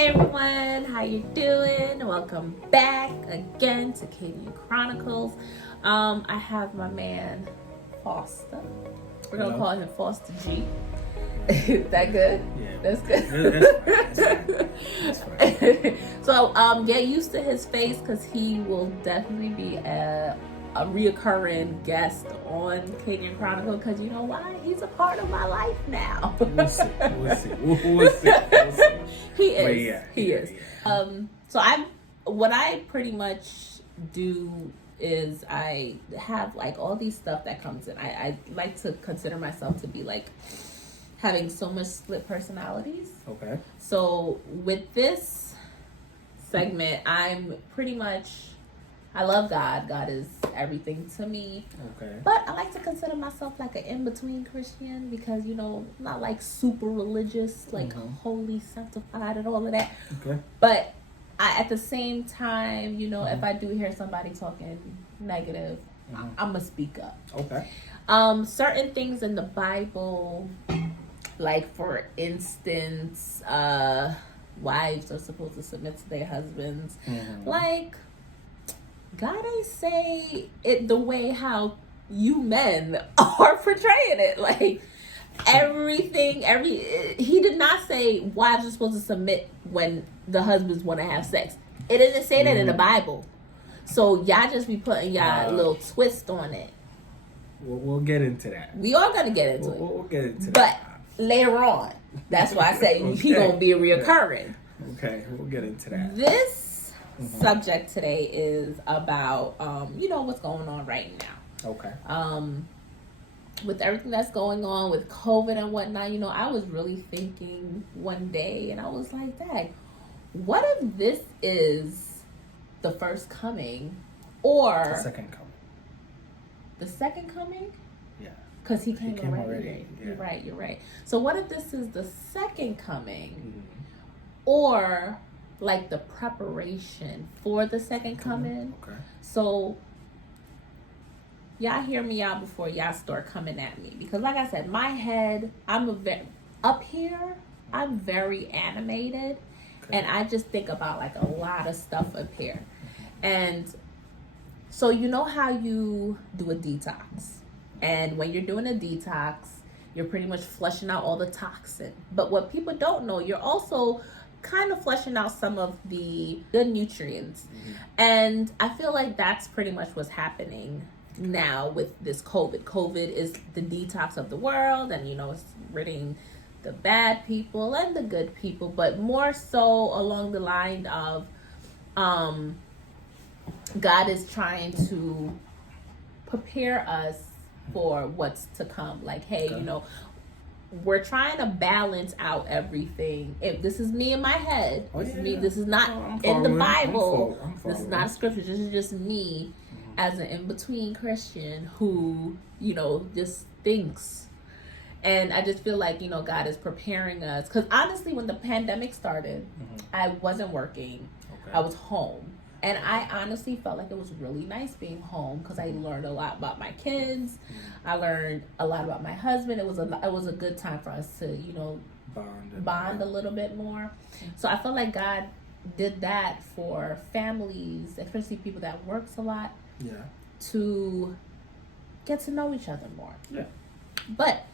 Hey everyone, how you doing? Welcome back again to Excluding Chronicles. I have my man Foster. We're gonna call him Foster G. Is that good? Yeah, that's good. That's fine. So get used to his face because he will definitely be a reoccurring guest on Excluding Chronicle because you know why? He's a part of my life now. We'll see. He is. But yeah, he is. Yeah. So what I pretty much do is I have like all these stuff that comes in. I like to consider myself to be like having so much split personalities. Okay. So with this segment, I'm pretty much, I love God. God is everything to me. Okay. But I like to consider myself like an in-between Christian because, you know, not like super religious, like holy, sanctified and all of that. Okay. But at the same time, you know, if I do hear somebody talking negative, I'm going to speak up. Okay. Certain things in the Bible, like for instance, wives are supposed to submit to their husbands. Like, God ain't say it the way how you men are portraying it. Like he did not say wives are supposed to submit when the husbands want to have sex. It didn't say that in the Bible. So y'all just be putting y'all little twist on it. We'll get into that. We are gonna get into it. We'll get into that. But later on, that's why I say he gonna be reoccurring. Okay, we'll get into that. This subject today is about you know what's going on right now. Okay. With everything that's going on with COVID and whatnot, you know, I was really thinking one day, and I was like, "Dang, what if this is the first coming, or the second coming?" The second coming? Yeah. Because he came already. Yeah. You're right. So what if this is the second coming, or like the preparation for the second coming? Okay. So y'all hear me out before y'all start coming at me, because like I said, my head, up here, I'm very animated, and I just think about like a lot of stuff up here. And so you know how you do a detox, and when you're doing a detox, you're pretty much flushing out all the toxin. But what people don't know, you're also kind of flushing out some of the good nutrients. And I feel like that's pretty much what's happening now with this COVID. COVID is the detox of the world, and you know, it's ridding the bad people and the good people, but more so along the line of God is trying to prepare us for what's to come. Like, hey, you know, we're trying to balance out everything. If this is me in my head, this is not in the Bible. This is not a scripture. This is just me as an in-between Christian who, you know, just thinks. And I just feel like, you know, God is preparing us. Because honestly, when the pandemic started, I wasn't working. I was home. And I honestly felt like it was really nice being home because I learned a lot about my kids. I learned a lot about my husband. It was a good time for us to, you know, bond a little bit more. So I felt like God did that for families, especially people that works a lot, to get to know each other more. Yeah. But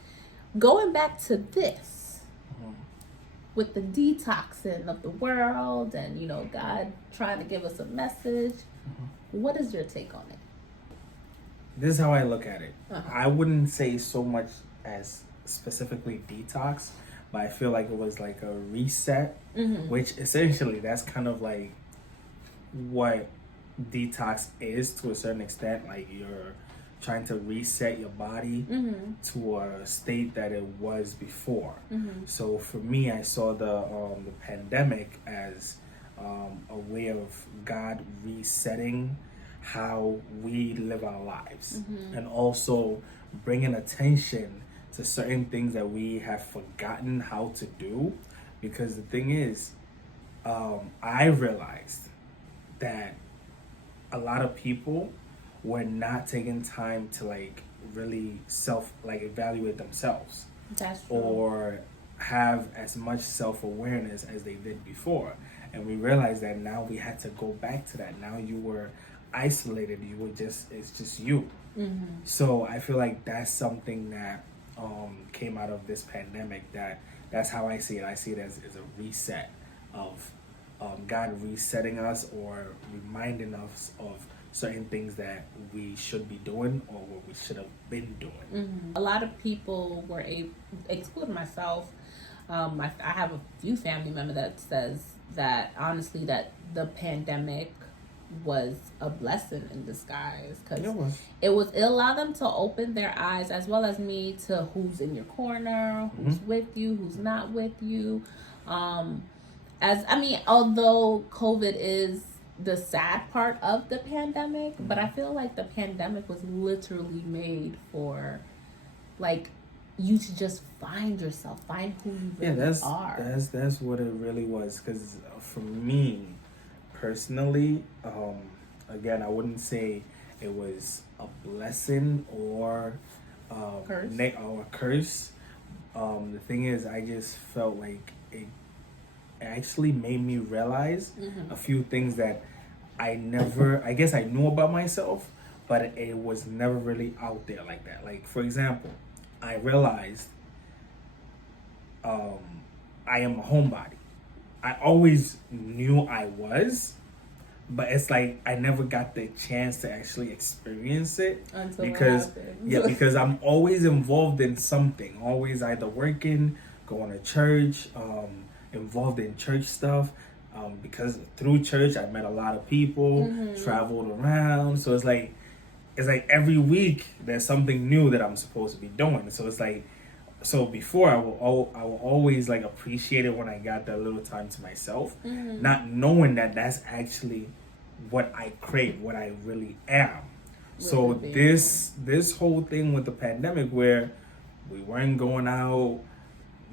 going back to this, with the detoxing of the world and, you know, God trying to give us a message, what is your take on it? This is how I look at it. I wouldn't say so much as specifically detox, but I feel like it was like a reset, which essentially that's kind of like what detox is to a certain extent. Like you're trying to reset your body to a state that it was before. So for me, I saw the pandemic as a way of God resetting how we live our lives, and also bringing attention to certain things that we have forgotten how to do. Because the thing is, I realized that a lot of people were not taking time to like really evaluate themselves. That's true. Or have as much self-awareness as they did before. And we realized that now we had to go back to that. Now you were isolated. It's just you. So I feel like that's something that came out of this pandemic. That's how I see it. I see it as a reset of God resetting us or reminding us of certain things that we should be doing or what we should have been doing. A lot of people were excluding myself. I have a few family members that says that honestly that the pandemic was a blessing in disguise because it allowed them to open their eyes, as well as me, to who's in your corner, who's with you, who's not with you. Although COVID is the sad part of the pandemic, but I feel like the pandemic was literally made for like you to just find yourself, find who you really are. That's what it really was. Because for me personally, again, I wouldn't say it was a blessing or a curse. The thing is, I just felt like it actually made me realize a few things that I guess I knew about myself, but it was never really out there like that. Like, for example, I realized I am a homebody. I always knew I was, but it's like I never got the chance to actually experience it because I'm always involved in something, always either working, going to church, involved in church stuff, because through church I met a lot of people, traveled around, so it's like every week there's something new that I'm supposed to be doing. So it's like, so before I will always like appreciate it when I got that little time to myself, not knowing that that's actually what I crave, what I really am. So this whole thing with the pandemic where we weren't going out,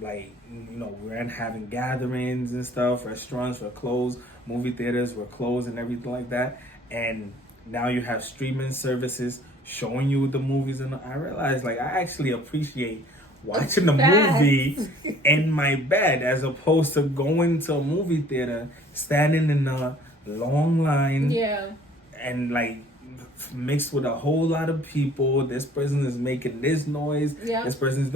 like, we weren't having gatherings and stuff, restaurants were closed, movie theaters were closed and everything like that, and now you have streaming services showing you the movies, and I realized like I actually appreciate watching the movie in my bed as opposed to going to a movie theater, standing in a long line, and like mixed with a whole lot of people. This person is making this noise. This person is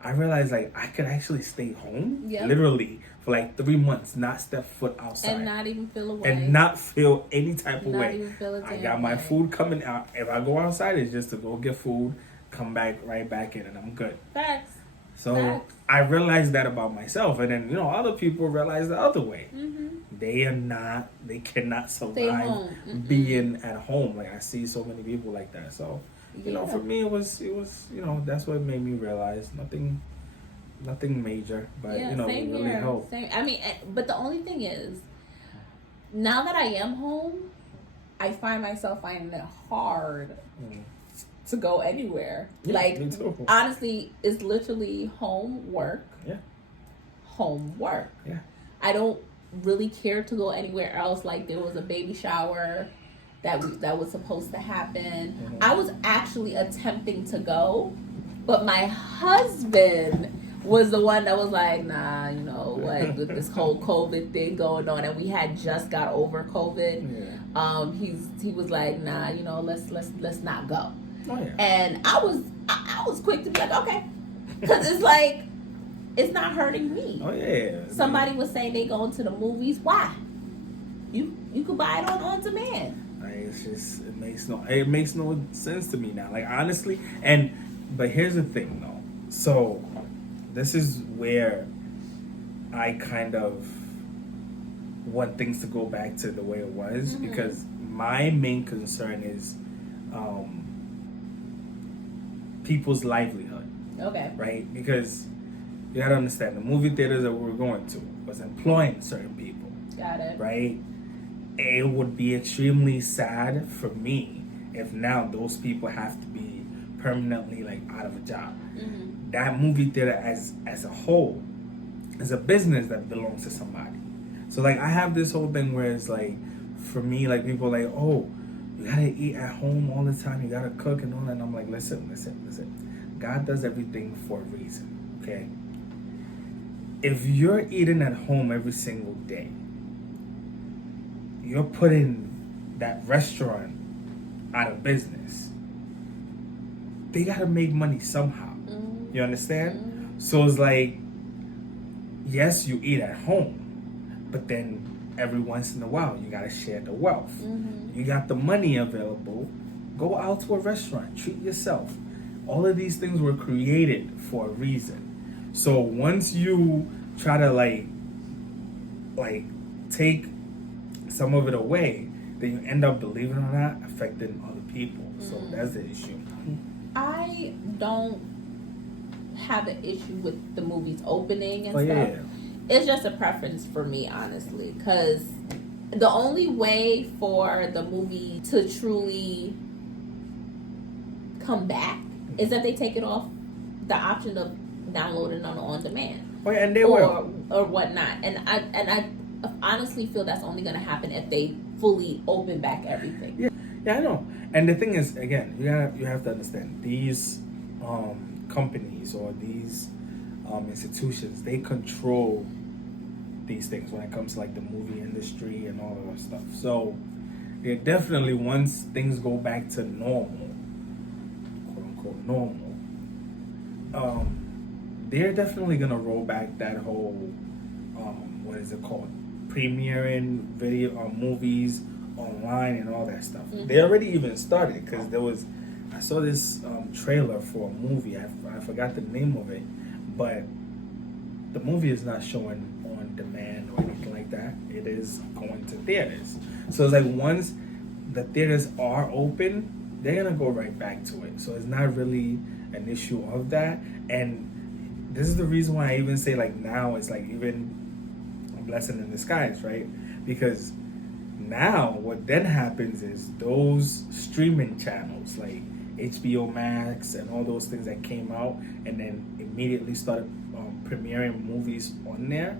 I realized like I could actually stay home literally for like 3 months, not step foot outside, and not even feel away, and not feel any type of way. Even feel I got my food coming out. If I go outside, it's just to go get food, come back right back in, and I'm good. Facts. So I realized that about myself, and then other people realize the other way. They cannot survive being at home. Like I see so many people like that. So for me it was that's what made me realize nothing major, but it really helped. But the only thing is, now that I am home, I find myself finding it hard to go anywhere. Like, honestly, it's literally home work. Home work. I don't really care to go anywhere else. Like, there was a baby shower that was supposed to happen. I was actually attempting to go, but my husband was the one that was like, nah, what, with this whole COVID thing going on, and we had just got over COVID. He was like, nah, let's not go. And I was quick to be like, okay, because it's like, it's not hurting me. Somebody was saying they going to the movies. Why? You could buy it on demand. It's just it makes no sense to me now. Like, honestly, but here's the thing though. So this is where I kind of want things to go back to the way it was, because my main concern is people's livelihood. Right? Because you gotta understand, the movie theaters that we were going to was employing certain people. Got it. Right? It would be extremely sad for me if now those people have to be permanently like out of a job. That movie theater as a whole is a business that belongs to somebody. So like I have this whole thing where it's like, for me, like people are like, oh, you gotta eat at home all the time, you gotta cook and all that, and I'm like, listen. God does everything for a reason, okay? if you're eating at home every single day, you're putting that restaurant out of business. They gotta make money somehow. You understand? So it's like, yes, you eat at home, but then every once in a while you gotta share the wealth. You got the money available, go out to a restaurant, treat yourself. All of these things were created for a reason. So once you try to like take some of it away, then you end up, believe it or not, affecting other people. So that's the issue. I don't have an issue with the movies opening and stuff. Yeah. It's just a preference for me, honestly, because the only way for the movie to truly come back is that they take it off the option of downloading on demand. Oh yeah, and they will, or whatnot. And I honestly feel that's only going to happen if they fully open back everything. Yeah, I know. And the thing is, again, you have to understand, these companies or these institutions, they control these things when it comes to like the movie industry and all of that stuff. So yeah, definitely once things go back to normal, quote unquote normal, they're definitely gonna roll back that whole what is it called, premiering video movies online and all that stuff. They already even started, because I saw this trailer for a movie. I forgot the name of it, but the movie is not showing on demand or anything like that. It is going to theaters. So it's like once the theaters are open, they're gonna go right back to it. So it's not really an issue of that. And this is the reason why I even say like now it's like even a blessing in disguise, right? Because now what then happens is those streaming channels like HBO Max and all those things that came out and then immediately started premiering movies on there.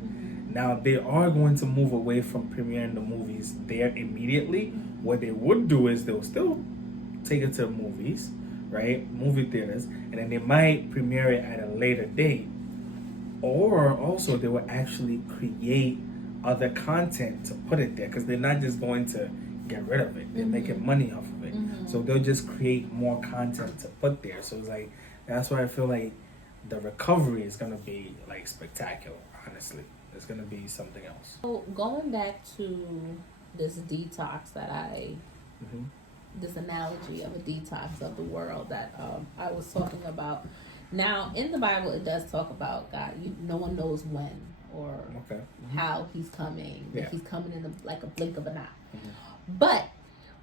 Now they are going to move away from premiering the movies there immediately. What they would do is they'll still take it to movies, right? Movie theaters, and then they might premiere it at a later date. Or also they will actually create other content to put it there, because they're not just going to get rid of it. They're making money off of it. So they'll just create more content to put there. So it's like, that's why I feel like the recovery is going to be like spectacular, honestly. It's going to be something else. So going back to this detox that this analogy of a detox of the world that I was talking about. Now, in the Bible, it does talk about God. No one knows when or how he's coming. If he's coming in like a blink of an eye. But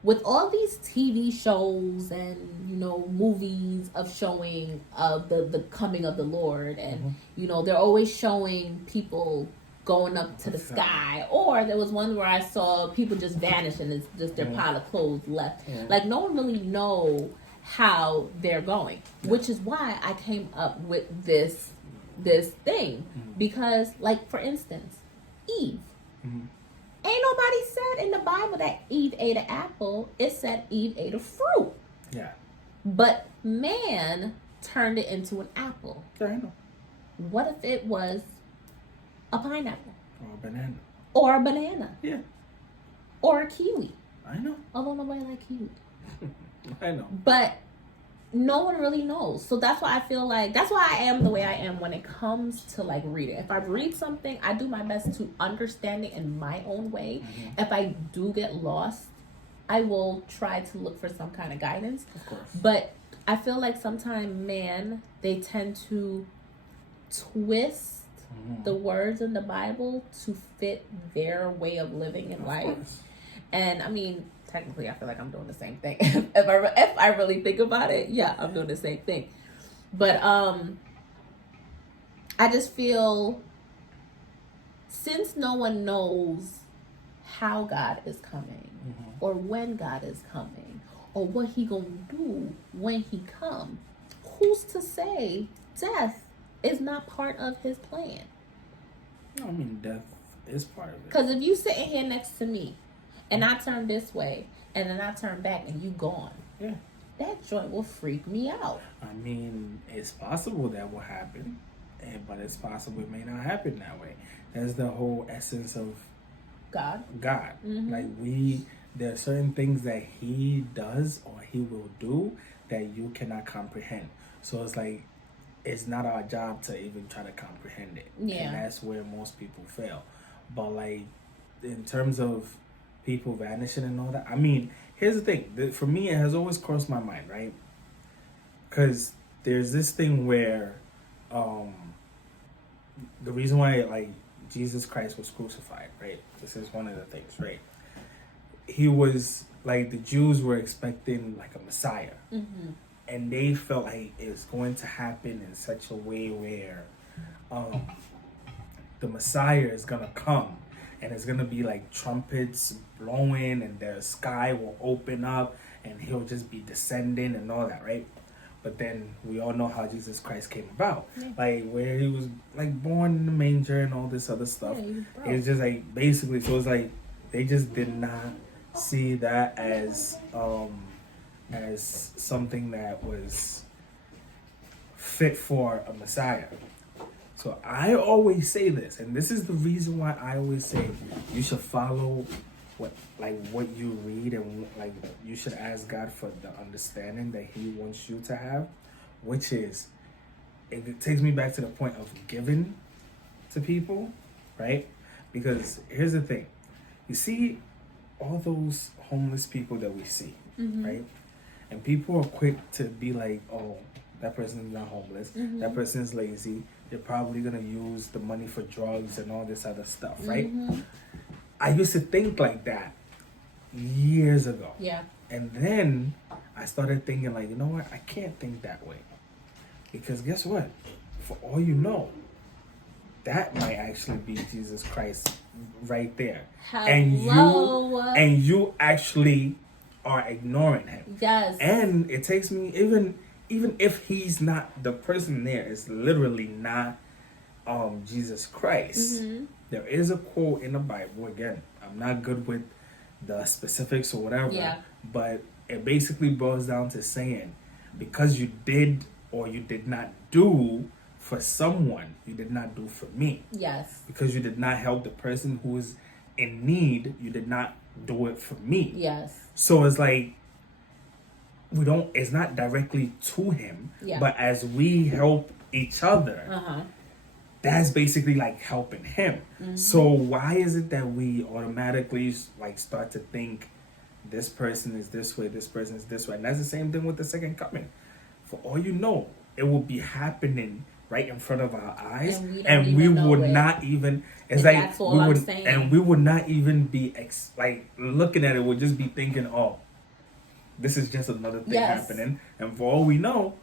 with all these TV shows and, movies of showing of the coming of the Lord, and, they're always showing people going up to the sky, or there was one where I saw people just vanish and it's just their pile of clothes left. Like no one really know how they're going, which is why I came up with this thing, because like for instance, Eve. Ain't nobody said in the Bible that Eve ate an apple. It said Eve ate a fruit. Yeah. But man turned it into an apple. Yeah, I know. What if it was a pineapple? Or a banana. Or a banana. Yeah. Or a kiwi. I know. Although nobody like kiwi. I know. But no one really knows. So that's why I feel like, that's why I am the way I am when it comes to like reading. If I read something, I do my best to understand it in my own way. If I do get lost, I will try to look for some kind of guidance. Of course. But I feel like sometimes, they tend to twist the words in the Bible to fit their way of living in life. And I mean, technically, I feel like I'm doing the same thing. if I really think about it, yeah, I'm doing the same thing. But I just feel, since no one knows how God is coming, or when God is coming, or what he gonna do when he come, who's to say death is not part of his plan? I mean, death is part of it. Because if you sitting here next to me, and I turn this way, and then I turn back, and you gone, that joint will freak me out. I mean, it's possible that will happen. but it's possible it may not happen that way. That's the whole essence of God. Mm-hmm. Like there are certain things that he does or he will do that you cannot comprehend. So it's like, it's not our job to even try to comprehend it. Yeah. And that's where most people fail. But like, in terms of people vanishing and all that, I mean, here's the thing. For me, it has always crossed my mind, right? Because there's this thing where the reason why, like, Jesus Christ was crucified, right? This is one of the things, right? He was, like, the Jews were expecting, like, a Messiah. Mm-hmm. And they felt like it was going to happen in such a way where the Messiah is going to come. And it's going to be, like, trumpets blowing and the sky will open up and he'll just be descending and all that, right? But then we all know how Jesus Christ came about. Yeah. Like, where he was, like, born in the manger and all this other stuff. Yeah, it was just, like, basically, so it's like, they just did not see that as something that was fit for a Messiah. So I always say this, and this is the reason why I always say you should follow what you read, and like you should ask God for the understanding that he wants you to have, which is, it takes me back to the point of giving to people, right? Because here's the thing, you see all those homeless people that we see, mm-hmm. right? And people are quick to be like, oh, that person is not homeless, mm-hmm. that person is lazy, they're probably gonna use the money for drugs and all this other stuff, right? Mm-hmm. I used to think like that years ago. Yeah. And then I started thinking, like, you know what? I can't think that way. Because guess what? For all you know, that might actually be Jesus Christ right there. Hello. And you actually are ignoring him. Yes. And it takes me, even if he's not, the person there is literally not Jesus Christ. Mm-hmm. There is a quote in the Bible. Again, I'm not good with the specifics or whatever, yeah. but it basically boils down to saying, because you did or you did not do for someone, you did not do for me. Yes. Because you did not help the person who is in need, you did not do it for me. Yes. So it's like, it's not directly to him, yeah. but as we help each other, uh-huh. that's basically like helping him. Mm-hmm. So why is it that we automatically like start to think this person is this way, this person is this way? And that's the same thing with the second coming. For all you know, it will be happening right in front of our eyes, and we would not even. It's like that's all I'm saying. And we would not even be like looking at it. We'll just be thinking, oh, this is just another thing happening, and for all we know,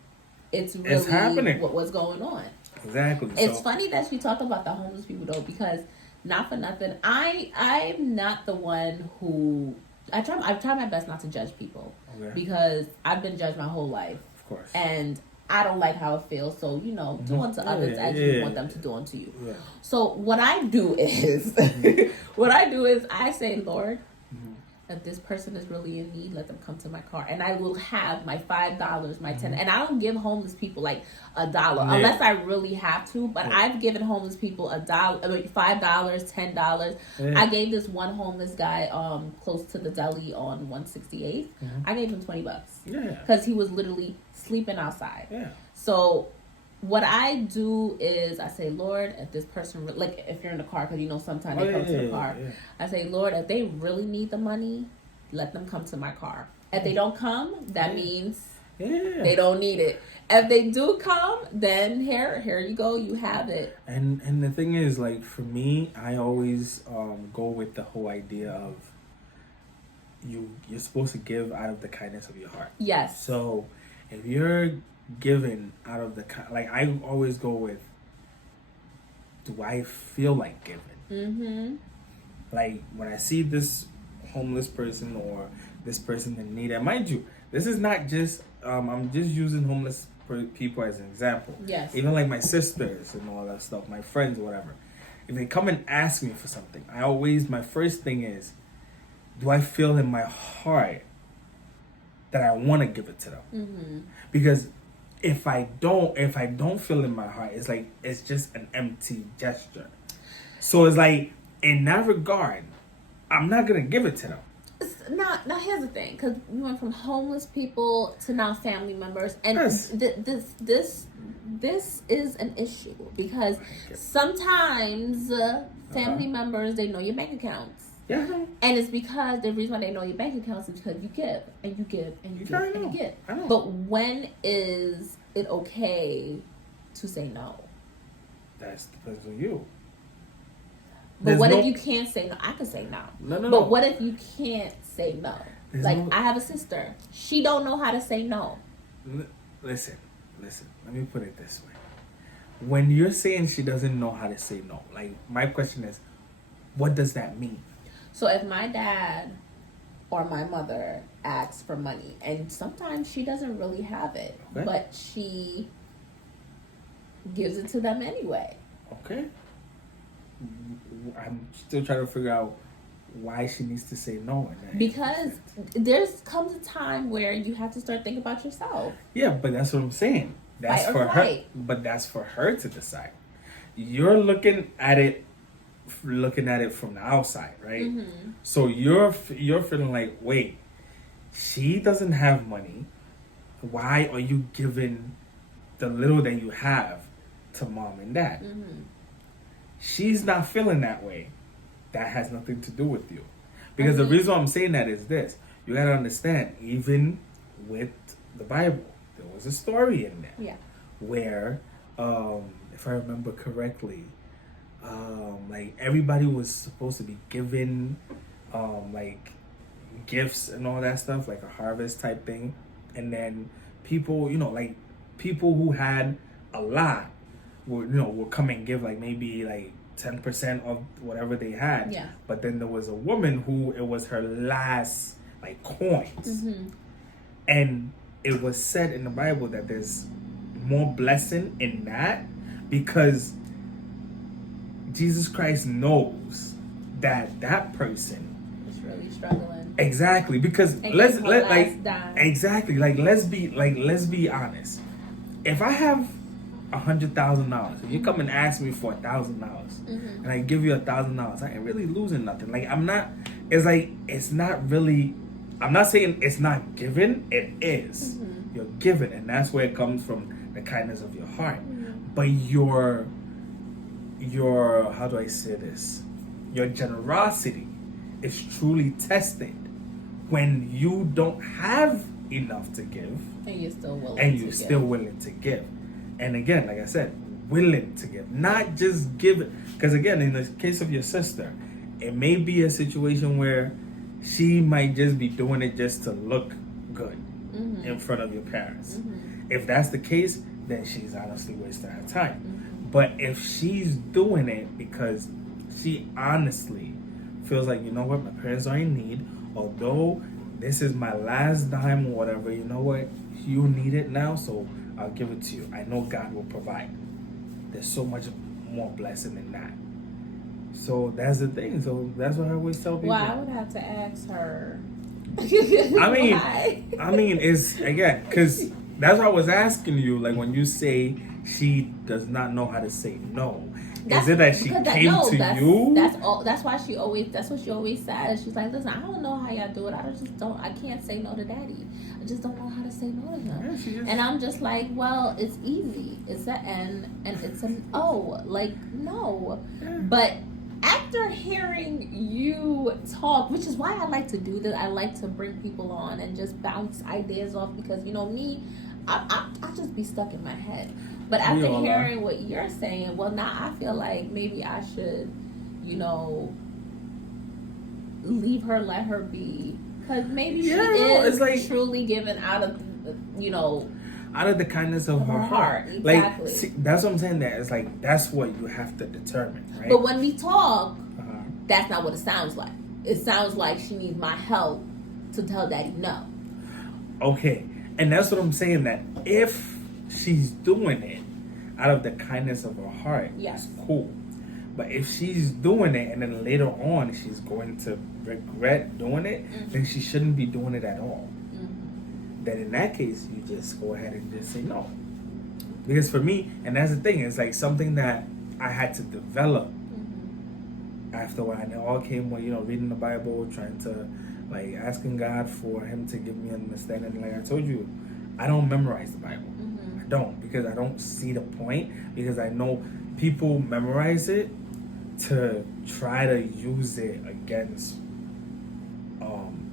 it's really happening. What was going on? Exactly. It's funny that you talk about the homeless people though, because not for nothing, I'm not the one who I try my best not to judge people, because I've been judged my whole life, of course, and I don't like how it feels. So mm-hmm. do unto others as you want them to do unto you. Yeah. So what I do is, I say, Lord, if this person is really in need, let them come to my car, and I will have my $5, my $10, and I don't give homeless people like $1 unless I really have to. But I've given homeless people $1, $5, $10. Yeah. I gave this one homeless guy close to the deli on 168th. I gave him $20. Yeah, because he was literally sleeping outside. Yeah. So what I do is I say, Lord, if this person, like if you're in the car, because you know sometimes they come to the car. Yeah. I say, Lord, if they really need the money, let them come to my car. If they don't come, that means they don't need it. If they do come, then here you go, you have it. And the thing is, like for me, I always go with the whole idea of you're supposed to give out of the kindness of your heart. Yes. So if you're giving out of the like, I always go with, do I feel like giving? Mm-hmm. Like when I see this homeless person or this person in need, and mind you, this is not just I'm just using homeless people as an example. Yes. Even like my sisters and all that stuff, my friends, whatever. If they come and ask me for something, my first thing is, do I feel in my heart that I want to give it to them? Mm-hmm. Because if I don't feel in my heart, it's like it's just an empty gesture. So it's like in that regard, I'm not gonna give it to them. Now here's the thing, because we went from homeless people to now family members, and Yes. this is an issue because sometimes family members, they know your bank accounts. Yeah. And it's because the reason why they know your bank accounts is because you give and you give and you give and you give. I know. But when is it okay to say no? That depends on you. But what if you can't say no? I can say no. No. But what if you can't say no? There's I have a sister. She don't know how to say no. Listen. Let me put it this way. When you're saying she doesn't know how to say no, like my question is, what does that mean? So if my dad or my mother asks for money, and sometimes she doesn't really have it, okay, but she gives it to them anyway. Okay. I'm still trying to figure out why she needs to say no. Because there's comes a time where you have to start thinking about yourself. Yeah, but that's what I'm saying. That's for her. But that's for her to decide. You're looking at it from the outside, right? Mm-hmm. So you're feeling like, wait, she doesn't have money. Why are you giving the little that you have to mom and dad? Mm-hmm. She's not feeling that way. That has nothing to do with you. Because the reason I'm saying that is this. You got to understand, even with the Bible, there was a story in there. Yeah. Where, if I remember correctly, like everybody was supposed to be given, like gifts and all that stuff, like a harvest type thing. And then people, like people who had a lot would come and give like maybe like 10% of whatever they had. Yeah. But then there was a woman who it was her last like coins. Mm-hmm. And it was said in the Bible that there's more blessing in that because Jesus Christ knows that person is really struggling. Exactly, because let's be honest. If I have $100,000, if you come and ask me for $1,000, mm-hmm. and I give you $1,000, I ain't really losing nothing. Like I'm not. It's like it's not really. I'm not saying it's not given. It is. Mm-hmm. You're given, and that's where it comes from, the kindness of your heart. Mm-hmm. But your how do I say this? Your generosity is truly tested when you don't have enough to give, and you're still willing. Willing to give. And again, like I said, willing to give, not just give it. Because again, in the case of your sister, it may be a situation where she might just be doing it just to look good mm-hmm. in front of your parents. Mm-hmm. If that's the case, then she's honestly wasting her time. Mm-hmm. But if she's doing it because she honestly feels like, you know what, my parents are in need, although this is my last dime or whatever, you know what, you need it now, so I'll give it to you. I know God will provide. There's so much more blessing in that. So that's the thing. So that's what I always tell people. Well, I would have to ask her. I mean, it's again, because that's why I was asking you, like when you say she does not know how to say no. Is it that she came to you? That's why she always. That's what she always says. She's like, listen, I don't know how y'all do it. I can't say no to daddy. I just don't know how to say no to him. Yeah, and I'm just like, well, it's easy. It's an N and it's an O. Like, no. Yeah. But after hearing you talk, which is why I like to do this, I like to bring people on and just bounce ideas off because, me, I just be stuck in my head. But after hearing what you're saying, well, now I feel like maybe I should, leave her, let her be. Because maybe she is like, truly given out of, out of the kindness of her heart. Exactly. Like, see, that's what I'm saying. That it's like, that's what you have to determine, right? But when we talk, that's not what it sounds like. It sounds like she needs my help to tell daddy no. Okay. And that's what I'm saying, that if she's doing it out of the kindness of her heart, yes, it's cool. But if she's doing it and then later on she's going to regret doing it, mm-hmm. then she shouldn't be doing it at all. Mm-hmm. Then in that case, you just go ahead and just say no. Because for me, and that's the thing, it's like something that I had to develop after when it all came with, reading the Bible, trying to, like, asking God for Him to give me understanding. Like I told you, I don't memorize the Bible. I don't, because I don't see the point, because I know people memorize it to try to use it against,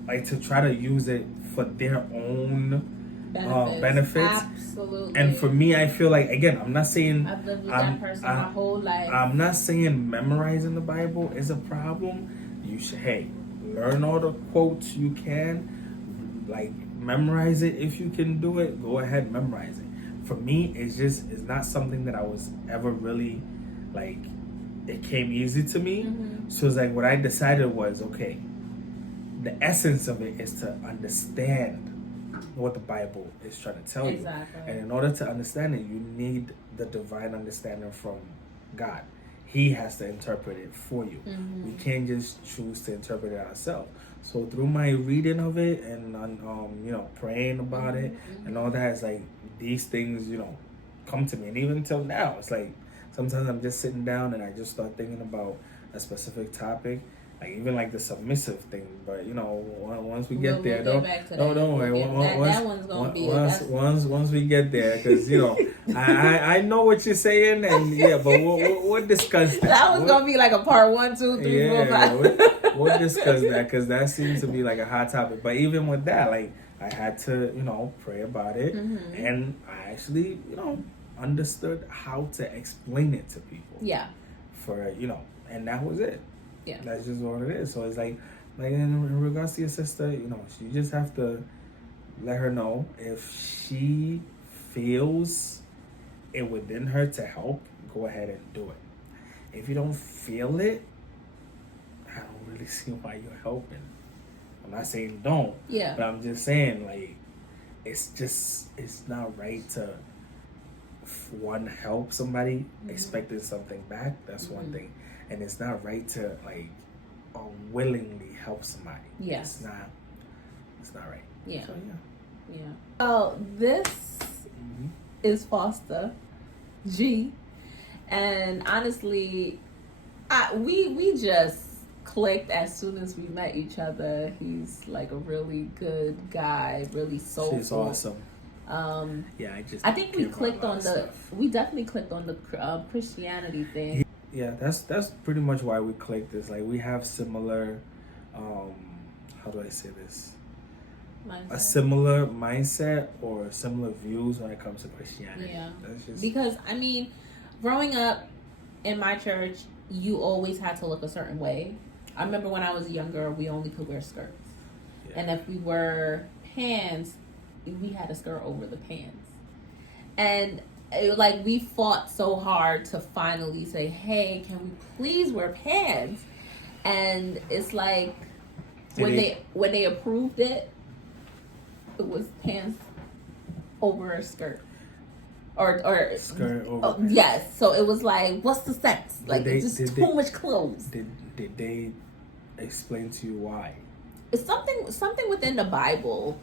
like, to try to use it for their own benefits. Absolutely. And for me, I feel like, again, I'm not saying I've lived with that person my whole life. I'm not saying memorizing the Bible is a problem. You should, learn all the quotes you can, like, memorize it. If you can do it, go ahead, memorize it. For me, it's not something that I was ever really, like, it came easy to me. So it's like, what I decided was, okay, the essence of it is to understand what the Bible is trying to tell you. Exactly. And in order to understand it, you need the divine understanding from God. He has to interpret it for you. We can't just choose to interpret it ourselves. So through my reading of it and praying about it and all that, it's like these things, come to me. And even until now, it's like sometimes I'm just sitting down and I just start thinking about a specific topic. Like, even like the submissive thing, but once we get there, don't worry. That one's gonna be once we get there, because I know what you're saying, and but we'll discuss that. That was gonna be like a part 1, 2, 3, 4, 5. We'll discuss that, because that seems to be like a hot topic. But even with that, like, I had to pray about it, and I actually understood how to explain it to people. Yeah. And that was it. Yeah. That's just what it is. So it's like in regards to your sister, you just have to let her know if she feels it within her to help, go ahead and do it. If you don't feel it, I don't really see why you're helping. I'm not saying don't. Yeah. But I'm just saying, like, it's not right to help somebody expecting something back. That's one thing. And it's not right to, like, unwillingly help somebody. Yeah. It's not right. Yeah. So, yeah. Oh, this is Foster G. And honestly, we just clicked as soon as we met each other. He's like a really good guy, really soulful. She's awesome. I think we clicked on we definitely clicked on the Christianity thing. Yeah, that's pretty much why we clicked. Is like we have similar, how do I say this? Mindset. A similar mindset or similar views when it comes to Christianity. Yeah, that's just... because growing up in my church, you always had to look a certain way. I remember when I was younger, we only could wear skirts, and if we were pants, we had a skirt over the pants, and we fought so hard to finally say, hey, can we please wear pants? And it's like when they approved it, it was pants over a skirt. Or skirt over yes. So it was like, what's the sense? Like, it's just too much clothes. Did they explain to you why? It's something within the Bible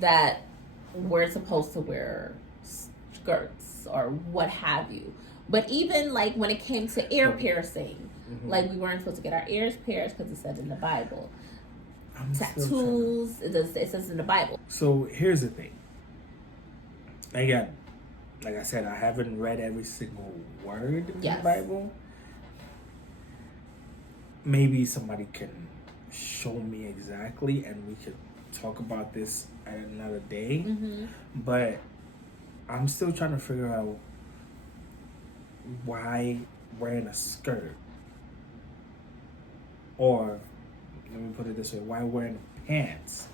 that we're supposed to wear skirts or what have you. But even like when it came to ear piercing, like we weren't supposed to get our ears pierced because it said in the Bible. Tattoos, it says in the Bible. So here's the thing. Again, like I said, I haven't read every single word in the Bible. Maybe somebody can show me exactly and we could talk about this at another day. But I'm still trying to figure out why wearing a skirt, or let me put it this way, why wearing pants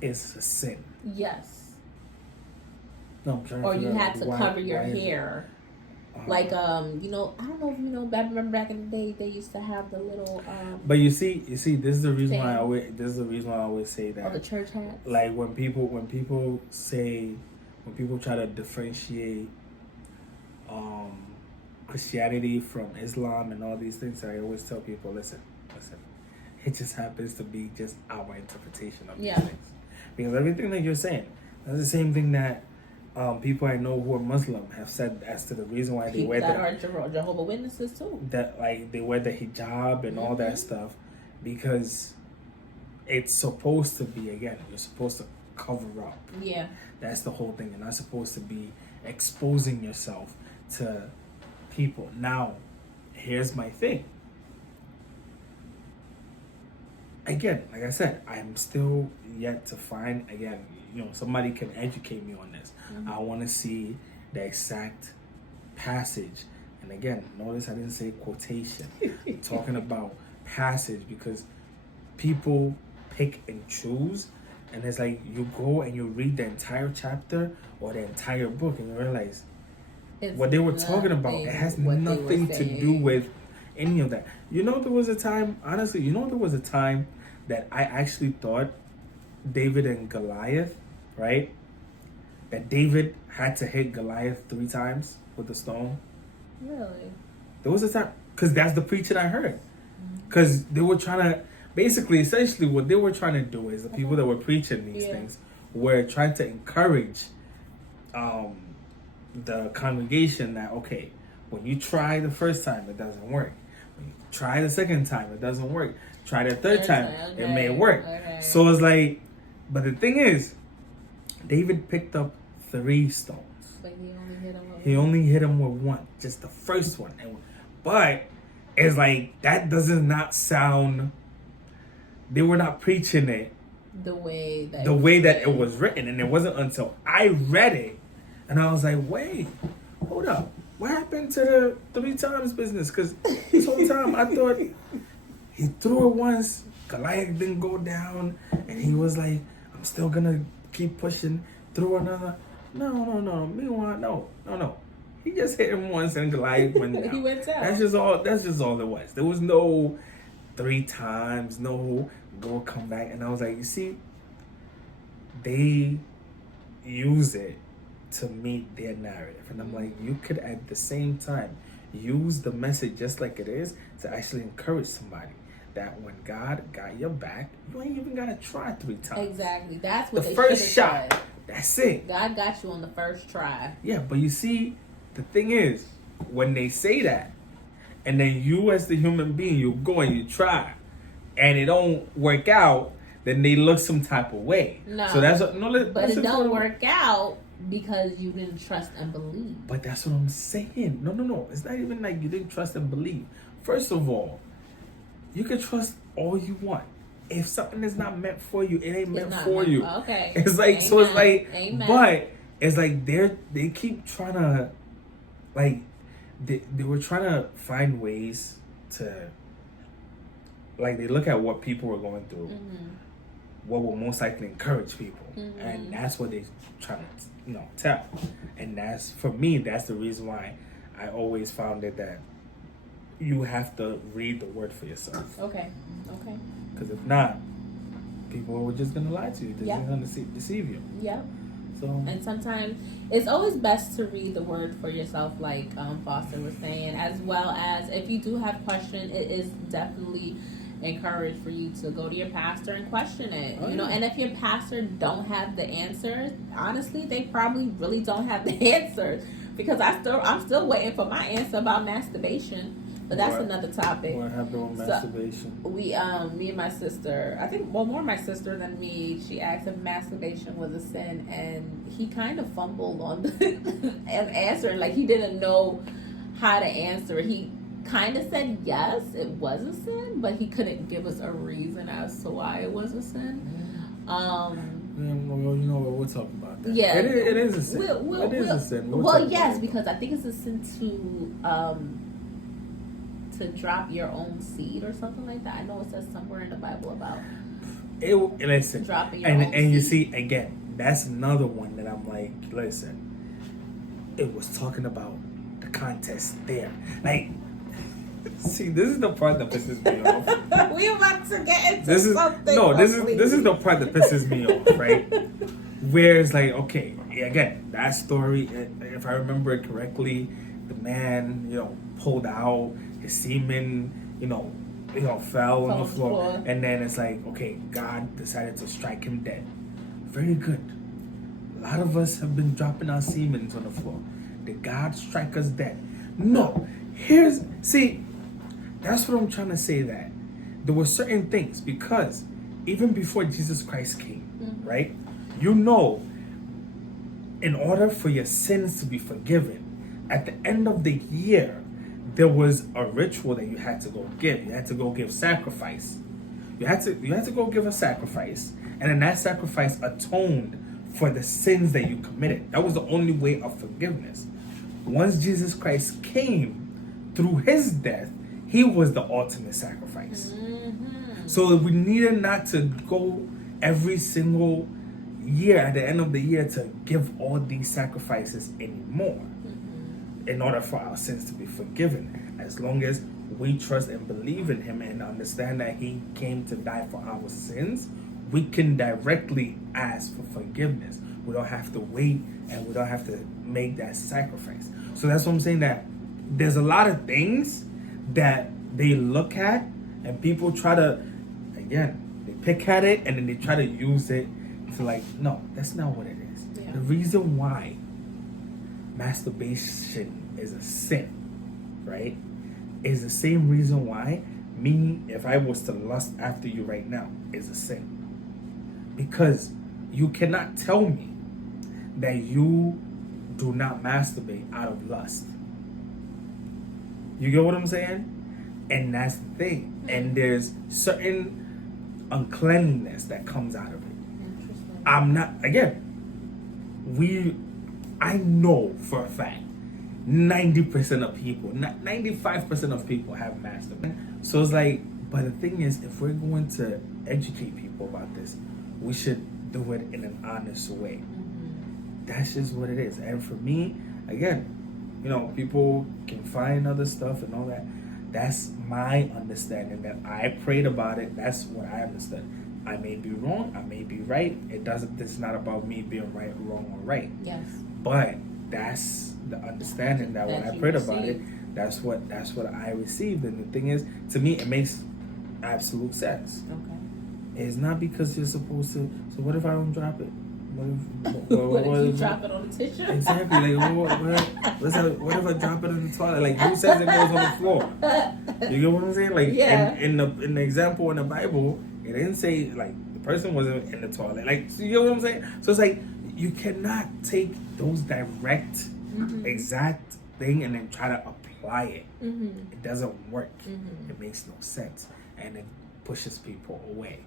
is a sin. Yes. No, I'm trying or to you figure had out to why, cover your hair. Like, I don't know if you know, I remember back in the day, they used to have the little, But you see, this is the reason why I always say that. Oh, the church hats? Like, when people try to differentiate, Christianity from Islam and all these things, I always tell people, listen, it just happens to be just our interpretation of these things. Because everything that you're saying, that's the same thing that people I know who are Muslim have said as to the reason why they wear that are Jehovah Witnesses too. That like they wear the hijab and all that stuff, because it's supposed to be, again, you're supposed to cover up. Yeah. That's the whole thing. You're not supposed to be exposing yourself to people. Now, here's my thing. Again, like I said, I'm still yet to find, again, somebody can educate me on this. I want to see the exact passage. And again, notice I didn't say quotation. I'm talking about passage, because people pick and choose, and it's like you go and you read the entire chapter or the entire book and you realize what they were talking about, it has nothing to do with any of that. There was a time, honestly, there was a time that I actually thought David and Goliath, right? That David had to hit Goliath 3 times with a stone. Really? There was a time, because that's the preaching I heard. Because they were trying to, essentially what they were trying to do is the people that were preaching these things were trying to encourage the congregation that, okay, when you try the first time, it doesn't work. When you try the second time, it doesn't work. Try the third time, it may work. Okay. So it's like, but the thing is, David picked up 3 stones. But he only hit him with 1, just the first one. But it's like, that does not sound, they were not preaching it the way that it was written. And it wasn't until I read it and I was like, wait, hold up, what happened to the 3 times business? Because this whole time I thought he threw it once, Goliath didn't go down, and he was like, I'm still gonna keep pushing, threw another. No. Meanwhile, no. He just hit him once and Goliath went down. He went down. That's just all it was. There was no 3 times, no go come back. And I was like, you see, they use it to meet their narrative. And I'm like, you could at the same time use the message just like it is to actually encourage somebody that when God got your back, you ain't even gotta try 3 times. Exactly. That's what the they first shot. Said. That's it. God got you on the first try. Yeah, but you see, the thing is, when they say that, and then you as the human being, you go and you try, and it don't work out, then they look some type of way. No. So that's but it don't work out because you didn't trust and believe. But that's what I'm saying. No. It's not even like you didn't trust and believe. First of all, you can trust all you want. If something is not meant for you, it ain't meant for you. Okay. It's like, so it's like, Amen. But it's like they keep trying to, like, they were trying to find ways to, like, they look at what people were going through, what will most likely encourage people, and that's what they try to, tell. And that's, for me, that's the reason why I always found it that you have to read the word for yourself. Okay. Because if not, people are just going to lie to you. They're just going to deceive you. Yeah. So. And sometimes it's always best to read the word for yourself, like Foster was saying, as well as if you do have questions, it is definitely encouraged for you to go to your pastor and question it. And if your pastor don't have the answers, honestly, they probably really don't have the answers, because I'm still waiting for my answer about masturbation. But that's another topic. What happened with masturbation? Me and my sister, I think, more my sister than me, she asked if masturbation was a sin, and he kind of fumbled on the answer. Like, he didn't know how to answer. He kind of said yes, it was a sin, but he couldn't give us a reason as to why it was a sin. We'll talk about that. Yeah. It is a sin. It is a sin. Yes, because I think it's a sin to drop your own seed or something like that. I know it says somewhere in the Bible about listen, dropping your own seed. And you see, again, that's another one that I'm like, listen, it was talking about the contest there. Like, see, this is the part that pisses me off. We about to get into something. This is the part that pisses me off, right? Where it's like, okay, again, that story, if I remember it correctly, the man, pulled out, his semen, fell on the floor. And then it's like, okay, God decided to strike him dead. Very good. lot of us have been dropping our semen on the floor. Did God strike us dead? No. That's what I'm trying to say, that there were certain things, because even before Jesus Christ came, right? You know, in order for your sins to be forgiven, at the end of the year, there was a ritual that you had to go give. You had to go give sacrifice. You had to go give a sacrifice, and then that sacrifice atoned for the sins that you committed. That was the only way of forgiveness. Once Jesus Christ came, through his death, he was the ultimate sacrifice. So we needed not to go every single year at the end of the year to give all these sacrifices anymore in order for our sins to be forgiven. As long as we trust and believe in him and understand that he came to die for our sins, we can directly ask for forgiveness. We don't have to wait, and we don't have to make that sacrifice. So that's what I'm saying, that there's a lot of things that they look at and people try to, again, they pick at it and then they try to use it to, like, no, that's not what it is. Yeah. The reason why masturbation is a sin, right, is the same reason why me, if I was to lust after you right now, is a sin. Because you cannot tell me that you do not masturbate out of lust. You get what I'm saying? And that's the thing. And there's certain uncleanliness that comes out of it. I'm not, again, I know for a fact 90% of people, not 95% of people have masturbated. So it's like, but the thing is, if we're going to educate people about this, we should do it in an honest way. That's just what it is. And for me, again, you know, people can find other stuff and all that. That's my understanding, that I prayed about it. That's what I understood. I may be wrong, I may be right. It's not about me being right, wrong, or right. Yes. But that's the understanding that when I prayed about it, that's what I received. And the thing is, to me, it makes absolute sense. Okay. It's not because you're supposed to. So what if I don't drop it? What if you drop it on the tissue? Exactly. Like, what if I drop it in the toilet? Like, who says it goes on the floor? You get what I'm saying? Like, in the example in the Bible, it didn't say, like, the person wasn't in the toilet. Like, so you get what I'm saying? So it's like, you cannot take those direct, exact thing and then try to apply it. It doesn't work. It makes no sense. And it pushes people away.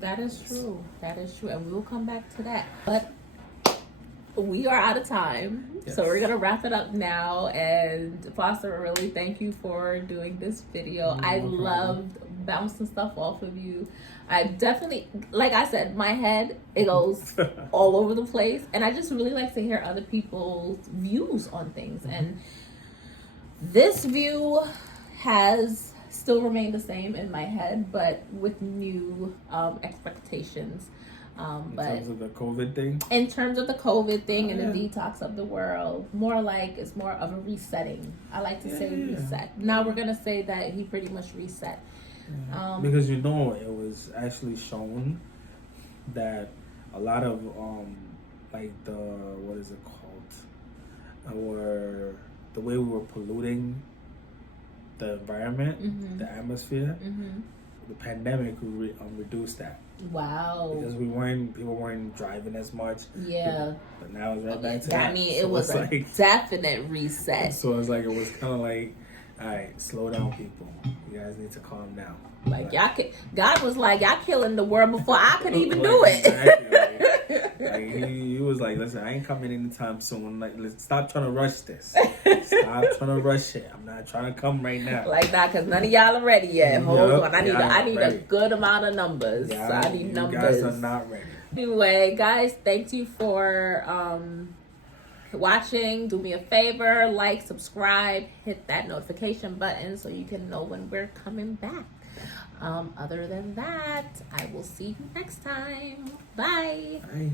That is true. That is true. And we will come back to that. But we are out of time. Yes. So we're going to wrap it up now. And Foster, really thank you for doing this video. I loved bouncing stuff off of you. I definitely, like I said, my head, it goes all over the place. And I just really like to hear other people's views on things. And this view has still remained the same in my head, but with new expectations. In terms of the COVID thing? In terms of the COVID thing and the detox of the world, more like it's more of a resetting. I like to say reset. Now we're going to say that he pretty much reset. Because you know, it was actually shown that a lot of like what is it called? The way we were polluting the environment, the atmosphere, the pandemic reduced that. Wow. Because people weren't driving as much. Yeah. But now it's right back to that. I mean, it was a definite reset. So it's like, it was kind of like, all right, slow down, people. You guys need to calm down. Like, God was like, y'all killing the world before I could even do it. Exactly. He was like, listen, I ain't coming anytime soon. Like, let's stop trying to rush this. Stop trying to rush it. I'm not trying to come right now. Like that, because none of y'all are ready yet. Hold on. I need a good amount of numbers. Yeah, so I need numbers. You guys are not ready. Anyway, guys, thank you for watching. Do me a favor, like, subscribe, hit that notification button so you can know when we're coming back. Other than that, I will see you next time. Bye. Bye.